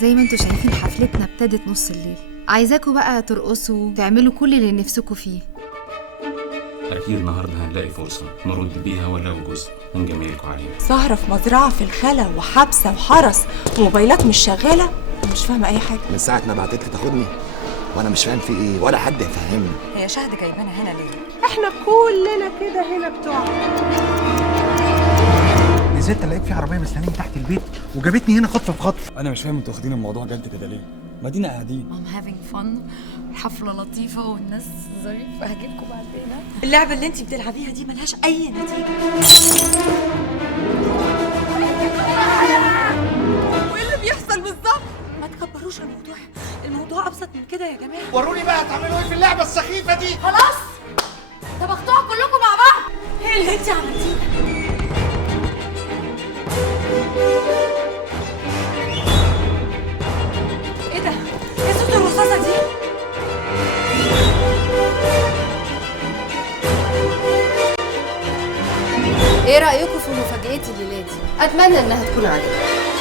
زي ما انتوا شايفين حفلتنا ابتدت نص الليل، عايزاكوا بقى ترقصوا تعملوا كل اللي نفسكوا فيه. أكيد النهارده هنلاقي فرصة نرد بيها ولو جزء من جماهيركم علينا. سهرة في مزرعة في الخلا وحبسة وحرس وموبايلات مش شغالة ومش فاهمة أي حاجة. من ساعة ما بعتت لي تاخدني وأنا مش فاهم في إيه ولا حد يفهمني. هي شهد جايبانا هنا ليه؟ احنا كلنا كده هنا بتوع. نزلت لقيت في عربيه مستنيين تحت البيت وجابتني هنا خطف بخطف. انا مش فاهم انتوا واخدين الموضوع جد كده ليه؟ ما دينا قاعدين. I'm having fun. الحفلة لطيفة والناس ظريفة، هجيلكوا بعدين. اللعبة اللي انتي بتلعبيها دي ملهاش أي نتيجة. وايه اللي بيحصل بالظبط؟ ما تكبروش الموضوع أبسط من كده يا جماعة. وروني بقى هتعملوا إيه في اللعبة السخيفة دي؟ خلاص طبختوها كلكم مع بعض. ايه اللي انتي عملتيه؟ ايه ده؟ ايه صوت الرصاصة دي؟ ايه رأيكم في مفاجأتي الليلة دي؟ اتمنى انها تكون عجبتكم.